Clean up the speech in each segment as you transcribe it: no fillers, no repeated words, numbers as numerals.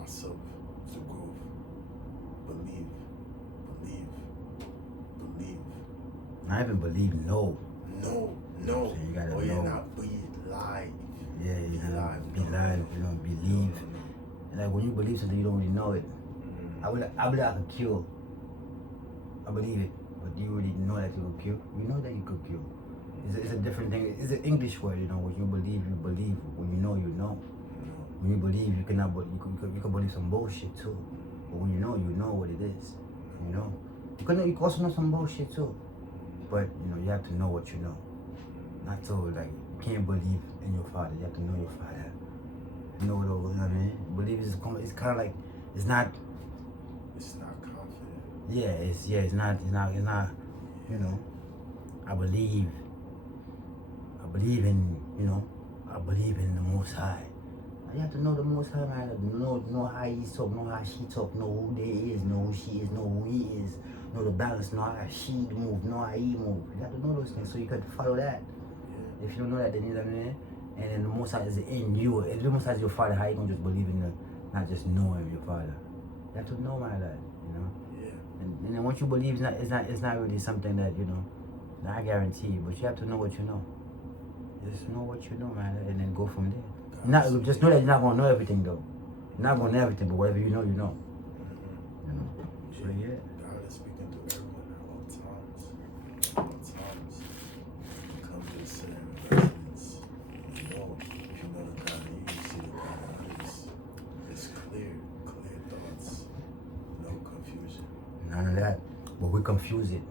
myself through growth. Believe. Not even believe, know. No. So you gotta know. Not be live. Yeah, you gotta be live, believe. And like when you believe something, you don't really know it. I believe I can cure. I believe it, but do you really know that you can cure? You know that you could cure. It's a different thing. It's an English word, When you believe, you believe. When you know, you know. When you believe, you cannot. You can believe some bullshit too. But when you know what it is. You can also know some bullshit too. But you have to know what you know. Not so like you can't believe in your father. You have to know your father. Know those. You know what I mean? Believe is kind of like it's not. It's not confident. Yeah, it's not. I believe in. I believe in the Most High. You have to know the Most High, man. Know how he talk, know how she talk, know who they is, know who she is, know who he is, know the balance, know how she move, know how he move. You have to know those things so you can follow that. Yeah. If you don't know that, then you know what I mean. And then the Most High is in you. If the Most High is your father, how you gonna just believe in not just knowing your father? You have to know my that, Yeah. And then once you believe, it's not really something that I guarantee you, but you have to know what you know. Just know what you know, man, and then go from there. Just know that you're not gonna know everything, though. You're not gonna know everything, but whatever you know, you know. So yeah. God is speaking to everyone at all times. You come to a certain residence. If you know the God in you, you see the God in others. It's clear thoughts, no confusion. None of that, but we confuse it.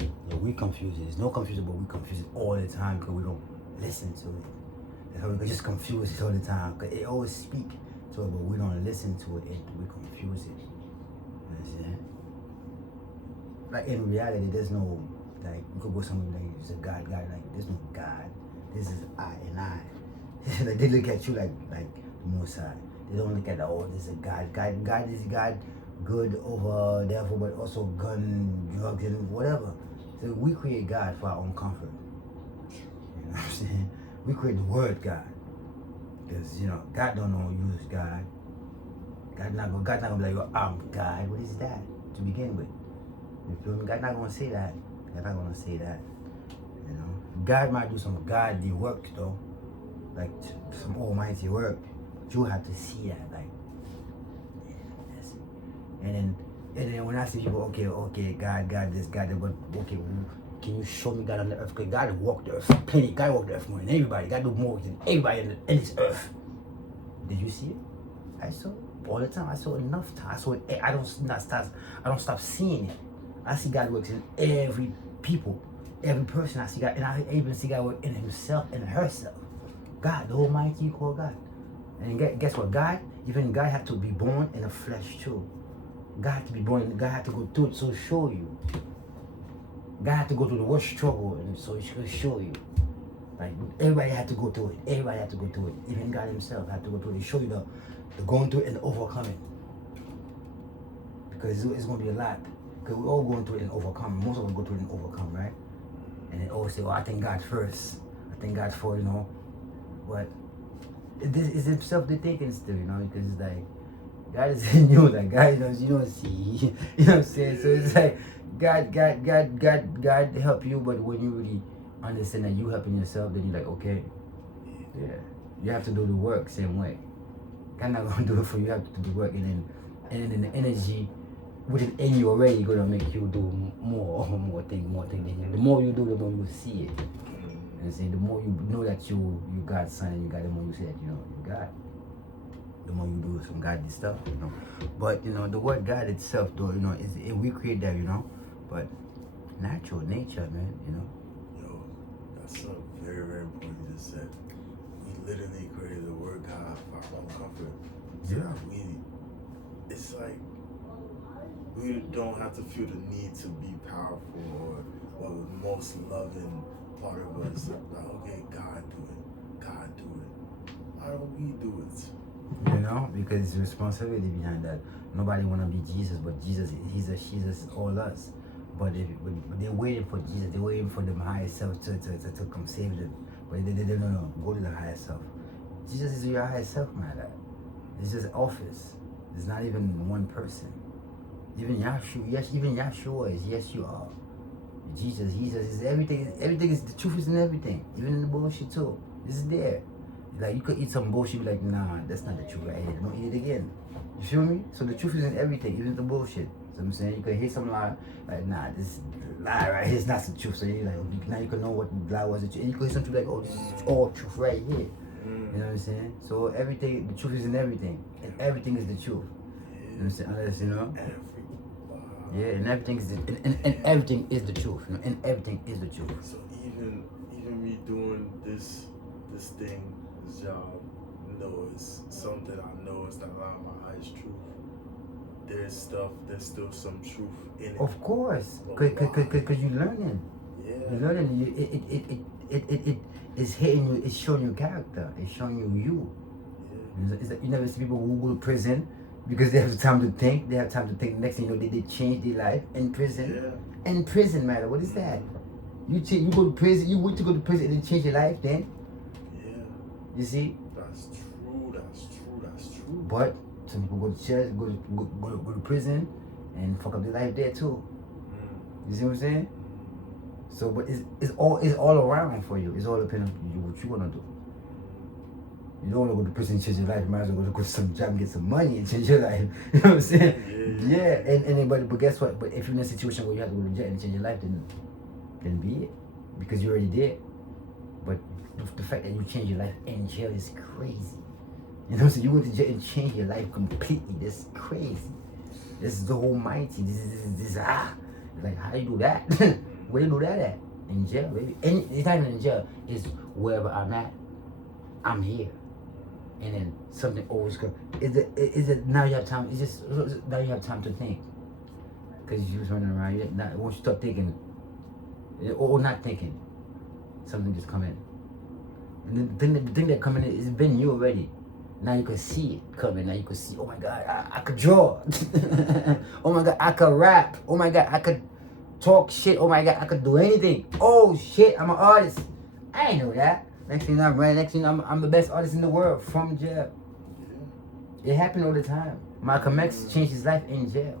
Yeah, we confuse it. There's no confusion, but we confuse it all the time because we don't listen to it. That's how we just confuse it all the time. Because it always speak to it, but we don't listen to it. We confuse it. You understand? Like in reality, there's no, like, you could go somewhere like, there's a God, like, there's no God. This is I and I. Like, they look at you like the Most High. They don't look at, there's a God. God is God, good over devil, but also gun, drugs, and whatever. So we create God for our own comfort. You know what I'm saying? We create the word God. Because, God don't know use God. God not gonna be like, I'm God. What is that to begin with? You feel me? God not gonna say that. God not gonna say that. God might do some godly work though. Like some almighty work. But you have to see that. Like, yeah, that's it. And then when I see people, okay, God, this, God, that, but okay, can you show me God on the earth? Because God walked the earth plenty. God walked the earth more than everybody. God do more than everybody in this earth. Did you see it? I saw it all the time. I saw it enough time. I saw it. I don't stop seeing it. I see God works in every people, every person. I see God, and I even see God work in himself and herself. God, the Almighty, you call God. And guess what? God had to be born in the flesh too. God had to be born. God had to go through it, so show you. God had to go through the worst struggle, and so He could show you. Like everybody had to go through it. Everybody had to go through it. Even God Himself had to go through it. To show you the going through it and overcoming. Because it's gonna be a lot. Because we're all going through it and overcome. Most of us go through it and overcome, right? And then always say, I thank God first. I thank God for, But it's Himself the thinking still, because it's like God is in you, like God knows you don't see. You know what I'm saying? So it's like God help you, but when you really understand that you helping yourself, then you're like, okay, yeah, you have to do the work same way. God not gonna do it for you. You have to do the work, and then the energy which is in you already gonna make you do more things. The more you do, the more you see it. And see, the more you know that you got son, you got, the more you say that you got. The more you do some godly stuff, But the word God itself, though, we create that, But natural nature, man, Yo, that's so very, very important. You just said we literally created the word God for our own comfort. Yeah. It's like we don't have to feel the need to be powerful or the most loving part of us. Like, okay, God do it. Why don't we do it? Because it's responsibility behind that. Nobody want to be Jesus, but Jesus, Jesus, all us. But they're waiting for Jesus. They're waiting for the higher self to come save them. But they no, go to the higher self. Jesus is your higher self, man. It's just office. It's not even one person. Even Yahshua, yes, even Yahshua is yes you are. Jesus is everything. Everything is the truth is in everything. Even in the bullshit too. It's there. Like you could eat some bullshit, be like, nah, that's not the truth right here. Don't eat it again. You feel me? So the truth is in everything, even the bullshit. So I'm saying you could hear some lie, like, nah, this lie right here is not the truth. So you like now you can know what the lie was. And you could hear something like, oh, this is all truth right here. You know what I'm saying? So everything, the truth is in everything, and everything is the truth. You know what I'm saying? Unless you know. Yeah, and everything is and everything is the truth. You know, and everything is the truth. So even me doing this thing, this job, it's something I know it's not out of my eyes truth. There's still some truth in it. Of course, cause you're learning. Yeah. You're learning. It is hitting you. It's showing you character. It's showing you. Yeah. It's like you never see people who go to prison because they have time to think. They have time to think. Next thing you know, they change their life in prison. Yeah. In prison, matter. What is that? You go to prison. You wait to go to prison and then change your life. Then. Yeah. You see. That's true. But some people go to church, go to prison, and fuck up their life there too. You see what I'm saying? So, but it's all around for you. It's all depending on you, what you wanna do. You don't wanna go to prison and change your life. You might as well go to some job and get some money and change your life. You know what I'm saying? Yeah. But guess what? But if you're in a situation where you have to go to jail and change your life, then be it, because you already did. But the fact that you change your life in jail is crazy. You know what I'm saying? You went to jail and change your life completely. That's crazy. This is the Almighty. This like, how you do that? Where you do that at? In jail, baby. And it's not even in jail. It's wherever I'm at. I'm here. And then something always comes. Is it now you have time? It's just now you have time to think. Because you was running around. Once you start thinking, or not thinking, something just come in. And the thing that come in is been you already. Now you can see it coming. Now you can see, oh my God, I could draw. Oh my God, I could rap. Oh my God, I could talk shit. Oh my God, I could do anything. Oh shit, I'm an artist. I ain't know that. Next thing I'm right. Next thing I'm the best artist in the world from jail. It happened all the time. Malcolm X changed his life in jail.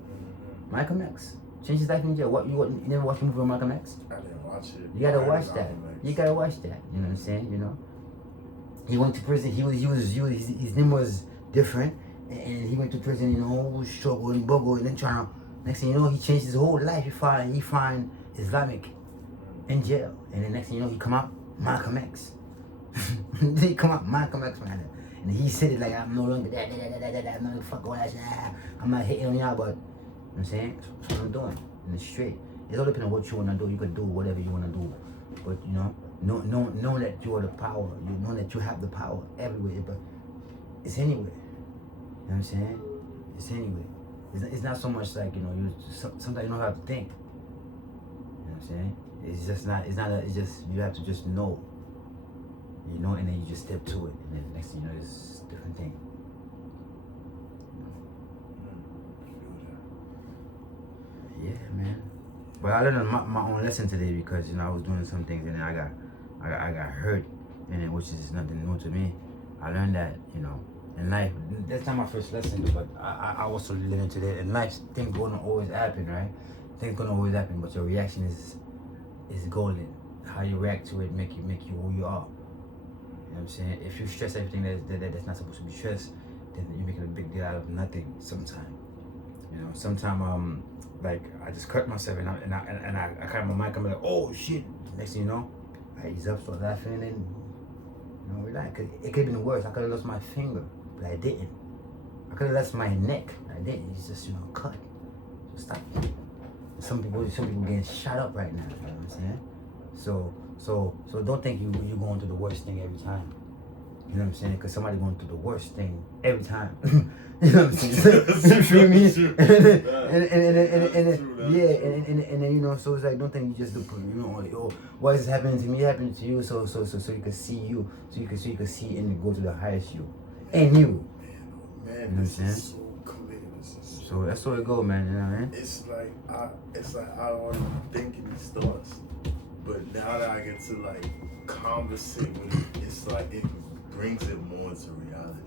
Malcolm X changed his life in jail. You never watched the movie of Malcolm X? I didn't watch it. You gotta watch that. You gotta watch that. You know what I'm saying? You know. He went to prison. His name was different, and he went to prison. You know, struggle and bubble, and then trying. Next thing you know, he changed his whole life. He find Islamic in jail, and then next thing you know, he come out Malcolm X. He come out Malcolm X, man, and he said it like, I'm no longer that. I'm not fuck all that shit. I'm not hitting on y'all, but you know what I'm saying, that's what I'm doing. And it's straight. It all depends on what you wanna do. You can do whatever you wanna do, but you know. Know that you are the power. You know that you have the power everywhere, but it's anywhere. You know what I'm saying? It's anywhere. It's not so much like, you know, sometimes you don't have to think. You know what I'm saying? It's just you have to just know. You know, and then you just step to it, and then next thing you know, it's a different thing. Yeah, man. But I learned my own lesson today because, you know, I was doing some things and then I got hurt, and which is nothing new to me. I learned that, you know, in life, that's not my first lesson, but I also learned today. In life, things gonna always happen, right? Things gonna always happen, but your reaction is golden. How you react to it make you who you are. You know what I'm saying? If you stress everything that's not supposed to be stressed, then you're making a big deal out of nothing. Sometimes, you know, like I just cut myself and I cut my mic. I'm like, oh shit! Next thing you know, I ease up, start laughing, and then, you know, relax. It could have been worse. I could have lost my finger, but I didn't. I could have lost my neck. I didn't. It's just, you know, cut. So stop. Some people getting shot up right now. You know what I'm saying? So don't think you're going through the worst thing every time. You know what I'm saying? Because somebody going through the worst thing every time. You know what I'm saying? You feel me? And then, you know, so it's like, don't think you just do, you know, like, oh, why is this happening to me? It happened to you, so you can see you, so you can see and go to the highest you, and you. Man, you know what I'm saying? So clear. So that's where it go, man. You know what I mean? It's like I already thinking these thoughts, but now that I get to like conversate with it, it's like it brings it more to reality.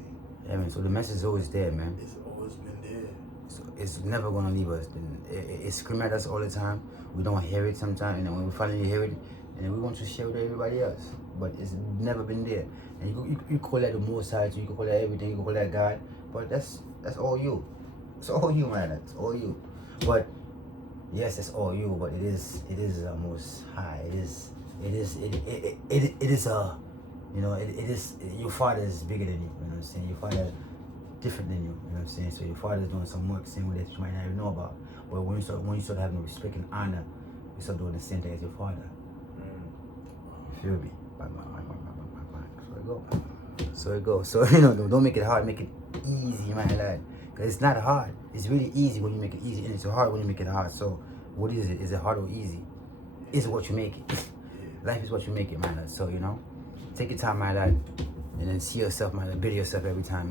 Yeah, man. So the message is always there, man. It's always been there. So it's never gonna leave us. It screams at us all the time. We don't hear it sometimes, and then when we finally hear it, and then we want to share with everybody else. But it's never been there. And you call that the Most High, you can call that everything, you can call that God, but that's all you. It's all you, man. It's all you. But yes, it's all you. But it is Most High. It is your father is bigger than you. You know what I'm saying? Your father different than you. You know what I'm saying? So your father is doing some work, same way that you might not even know about. But when you start having respect and honor, you start doing the same thing as your father. You feel me? So it goes. So don't make it hard. Make it easy, my lad. Cause it's not hard. It's really easy when you make it easy, and it's hard when you make it hard. So what is it? Is it hard or easy? Is it what you make it? Life is what you make it, my lad. So take your time, my lad, and then see yourself, my lad. Build yourself every time.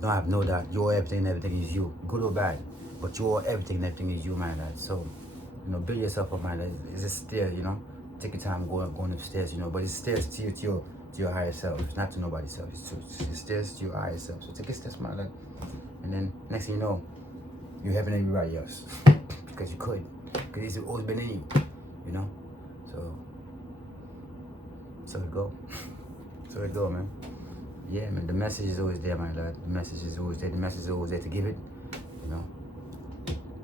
Don't have no doubt. You're everything, and everything is you, good or bad. But you're everything, and everything is you, my lad. So build yourself up, my lad. It's a stair, Take your time going upstairs, But it's stairs to your higher self. It's not to nobody's self. It's stairs to your higher self. So take a step, my lad. And then next thing you know, you're helping everybody else because you could, because it's always been in you, So it go, man. Yeah, man. The message is always there, my lad. The message is always there. The message is always there to give it,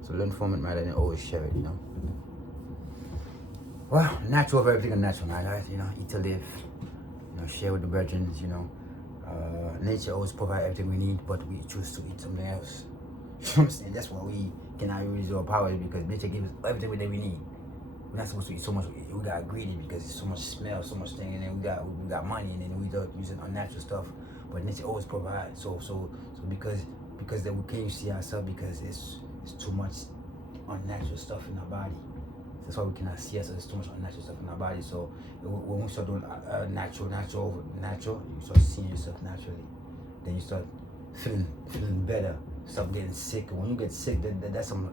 So learn from it, my lad, and always share it, Well, natural of everything and natural, my lad. Eat to live. Share with the brethren. Nature always provides everything we need, but we choose to eat something else. You know what I'm saying? That's why we cannot use our powers, because nature gives us everything that we need. We're not supposed to eat so much. We got greedy because there's so much smell, so much thing, and then we got money, and then we start using unnatural stuff. But nature always provides. So because that we can't see ourselves, because it's too much unnatural stuff in our body. That's why we cannot see ourselves. There's too much unnatural stuff in our body. So when we start doing natural, you start seeing yourself naturally. Then you start feeling better. Stop getting sick. When you get sick, that's some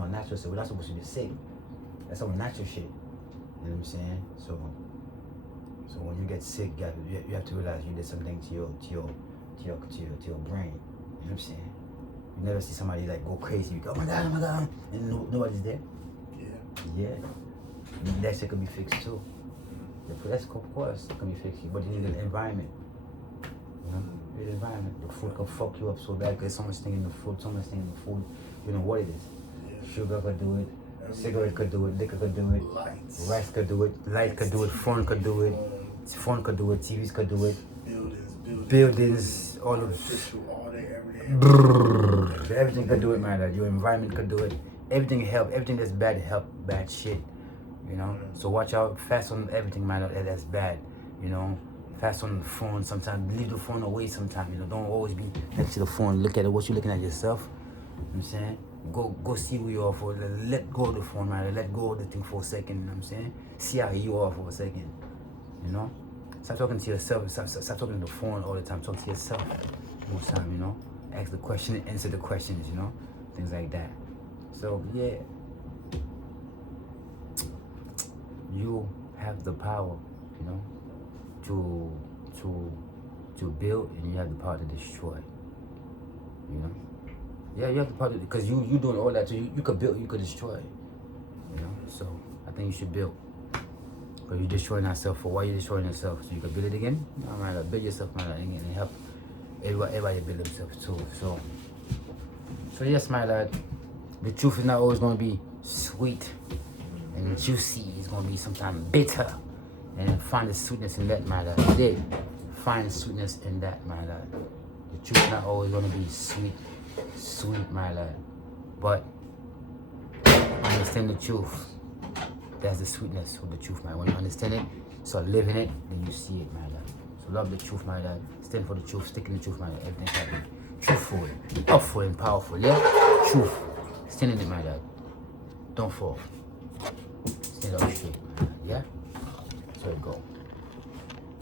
unnatural stuff. We're not supposed to be sick. That's some natural shit. You know what I'm saying? So when you get sick, you have to realize you did something to your brain. You know what I'm saying? You never see somebody like go crazy. You go, oh my god, and nobody's there. Yeah. That shit can be fixed too. That's of course it can be fixed, but you need an environment. The environment. The food can fuck you up so bad because so much thing in the food, you know what it is. Sugar could do it, cigarette could do it, liquor could do it, rice could do it, light could do it, phone could do it, TVs could do it, buildings, all of everything could do it, man. Your environment could do it. Everything help. Everything that's bad help bad shit. So watch out. Fast on everything, man. That's bad. Fast on the phone. Sometimes leave the phone away. Sometimes don't always be next to the phone. Look at it. What you looking at yourself. You know what I'm saying? Go see who you are for. Let go of the phone, man. Let go of the thing for a second. You know what I'm saying? See how you are for a second. Stop talking to yourself. Stop talking to the phone all the time. Talk to yourself most time. Ask the question and answer the questions. Things like that. So yeah, you have the power, to build, and you have the power to destroy. Yeah, you have the power because you doing all that, so you could build, you could destroy. So I think you should build. But you're destroying yourself. For why you destroying yourself? So you can build it again. Build yourself, and help everybody build themselves too. So yes, my lad. The truth is not always going to be sweet and juicy. It's going to be sometimes bitter. And find the sweetness in that, my lad. Find the sweetness in that, my lad. The truth is not always going to be sweet, my lad. But understand the truth. That's the sweetness of the truth, my lad. When you understand it, start living it, then you see it, my lad. So love the truth, my lad. Stand for the truth. Stick in the truth, my lad. Everything's happening. Truthful, upful, and powerful. Yeah? Truth. Stand in it, my dad. Don't fall. Stand up straight, my dad. Yeah? So it go.